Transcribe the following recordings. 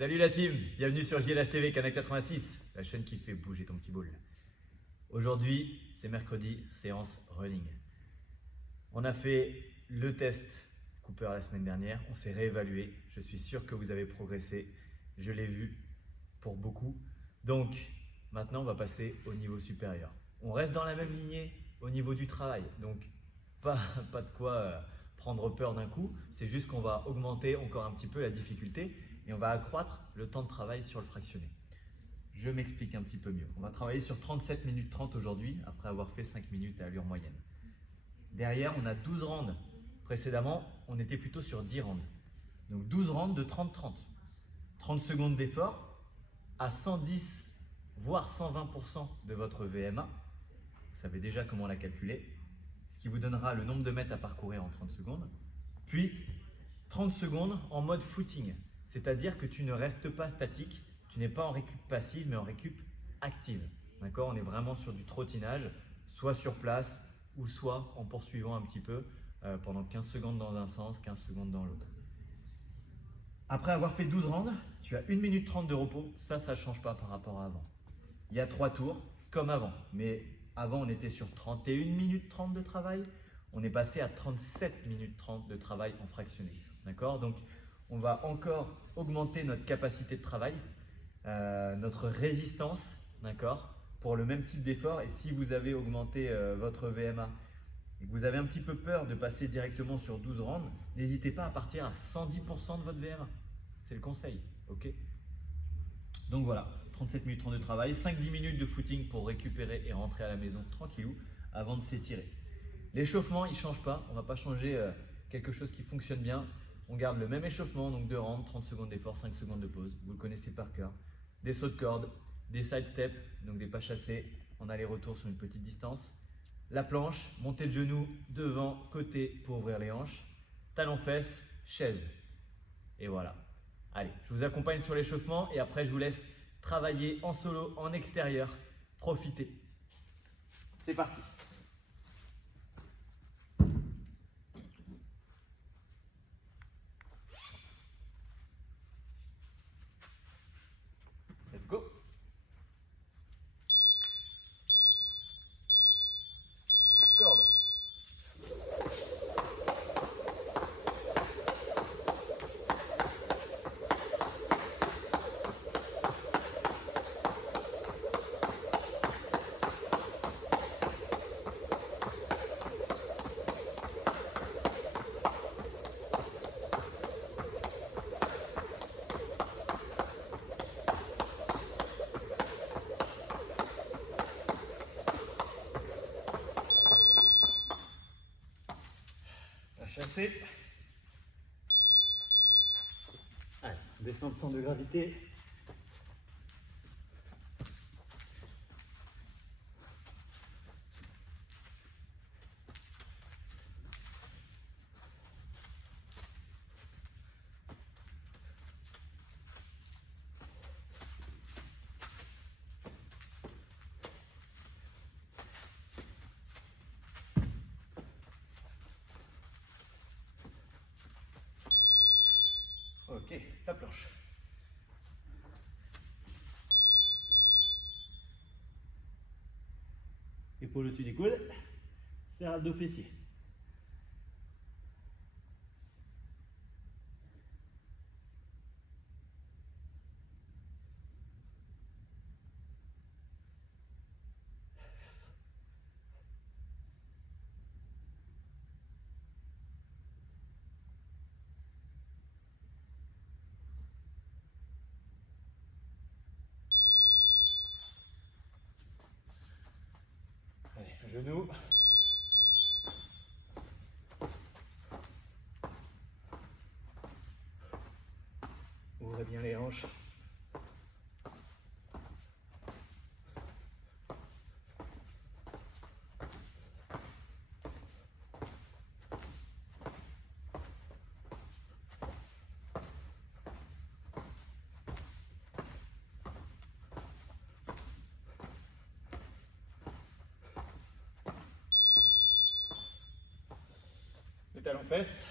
Salut la team, bienvenue sur JLH TV Canal 86, la chaîne qui fait bouger ton petit boule. Aujourd'hui, c'est mercredi, séance running. On a fait le test Cooper la semaine dernière, on s'est réévalué. Je suis sûr que vous avez progressé, je l'ai vu pour beaucoup. Donc maintenant, on va passer au niveau supérieur. On reste dans la même lignée au niveau du travail, donc pas de quoi prendre peur d'un coup. C'est juste qu'on va augmenter encore un petit peu la difficulté et on va accroître le temps de travail sur le fractionné. Je m'explique un petit peu mieux. On va travailler sur 37 minutes 30 aujourd'hui, après avoir fait 5 minutes à allure moyenne. Derrière, on a 12 rounds. Précédemment, on était plutôt sur 10 rounds. Donc 12 rounds de 30-30. 30 secondes d'effort à 110, voire 120% de votre VMA. Vous savez déjà comment la calculer. Ce qui vous donnera le nombre de mètres à parcourir en 30 secondes. Puis 30 secondes en mode footing. C'est-à-dire que tu ne restes pas statique, tu n'es pas en récup passive, mais en récup active. D'accord? On est vraiment sur du trottinage, soit sur place ou soit en poursuivant un petit peu pendant 15 secondes dans un sens, 15 secondes dans l'autre. Après avoir fait 12 rounds, tu as 1 minute 30 de repos. Ça ne change pas par rapport à avant. Il y a 3 tours, comme avant. Mais avant, on était sur 31 minutes 30 de travail. On est passé à 37 minutes 30 de travail en fractionné. D'accord? Donc, on va encore augmenter notre capacité de travail, notre résistance, d'accord, pour le même type d'effort. Et si vous avez augmenté votre VMA et que vous avez un petit peu peur de passer directement sur 12 rounds, n'hésitez pas à partir à 110% de votre VMA. C'est le conseil, ok? Donc voilà, 37 minutes 30 de travail, 5-10 minutes de footing pour récupérer et rentrer à la maison tranquillou avant de s'étirer. L'échauffement, il ne change pas, on ne va pas changer quelque chose qui fonctionne bien. On garde le même échauffement, donc 2 rounds, 30 secondes d'effort, 5 secondes de pause. Vous le connaissez par cœur. Des sauts de corde, des side steps, donc des pas chassés en aller-retour sur une petite distance. La planche, montée de genoux, devant, côté pour ouvrir les hanches. Talons-fesses, chaise. Et voilà. Allez, je vous accompagne sur l'échauffement et après je vous laisse travailler en solo, en extérieur. Profitez. C'est parti. Let's go. Corde. Chasser. Allez, descendre sans de gravité. Ok, la planche. Épaule au-dessus des coudes, serre abdos fessiers. Allez, genou. Ouvrez bien les hanches. Les talons fesses.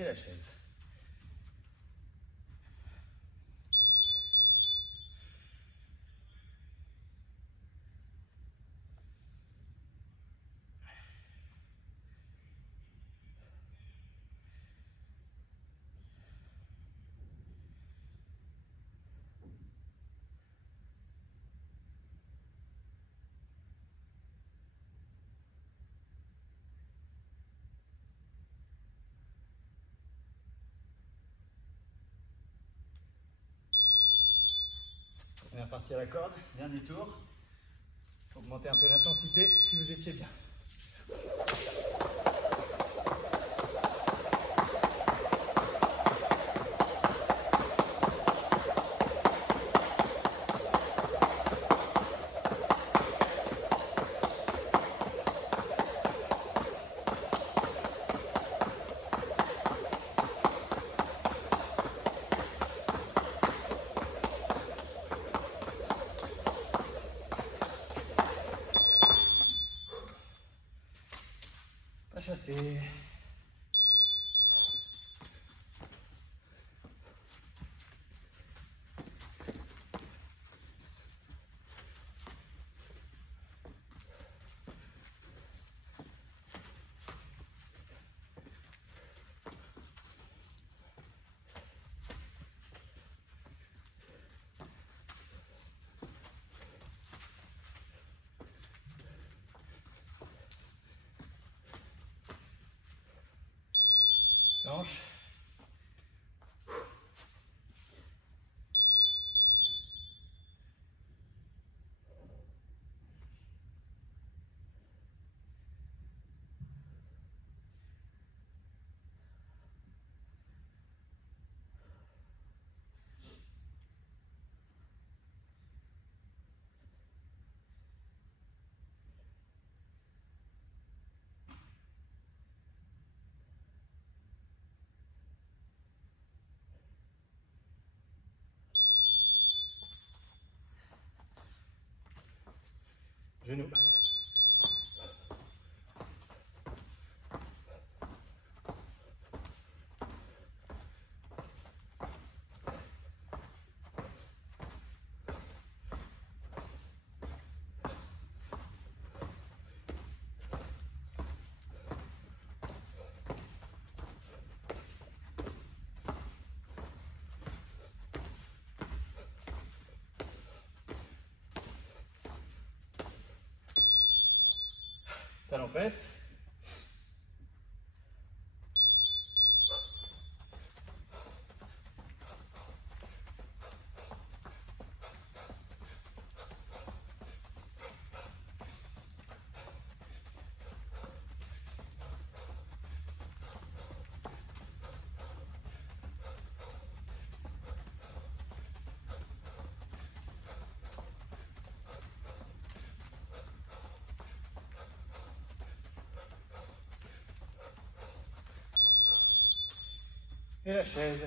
et la chaise. On est reparti à la corde, dernier tour. Augmentez un peu l'intensité si vous étiez bien. Pas chasser. Planche. Genou. Talon fesse. Et la chaise.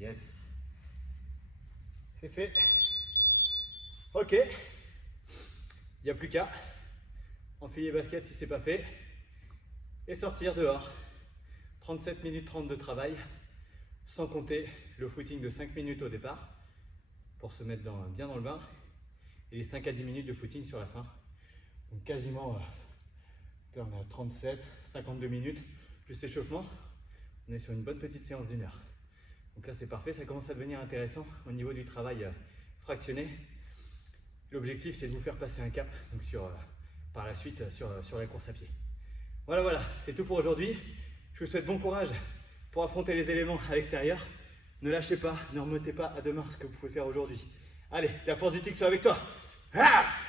Yes. C'est fait. Ok. Il n'y a plus qu'à enfiler basket si c'est pas fait. Et sortir dehors. 37 minutes 30 de travail. Sans compter le footing de 5 minutes au départ. Pour se mettre bien dans le bain. Et les 5 à 10 minutes de footing sur la fin. Donc quasiment, là on a 37, 52 minutes. Plus l'échauffement. On est sur une bonne petite séance d'1 heure. Donc là c'est parfait, ça commence à devenir intéressant au niveau du travail fractionné. L'objectif c'est de vous faire passer un cap donc par la suite sur la course à pied. Voilà, c'est tout pour aujourd'hui. Je vous souhaite bon courage pour affronter les éléments à l'extérieur. Ne lâchez pas, ne remettez pas à demain ce que vous pouvez faire aujourd'hui. Allez, que la force du tigre soit avec toi. Ah!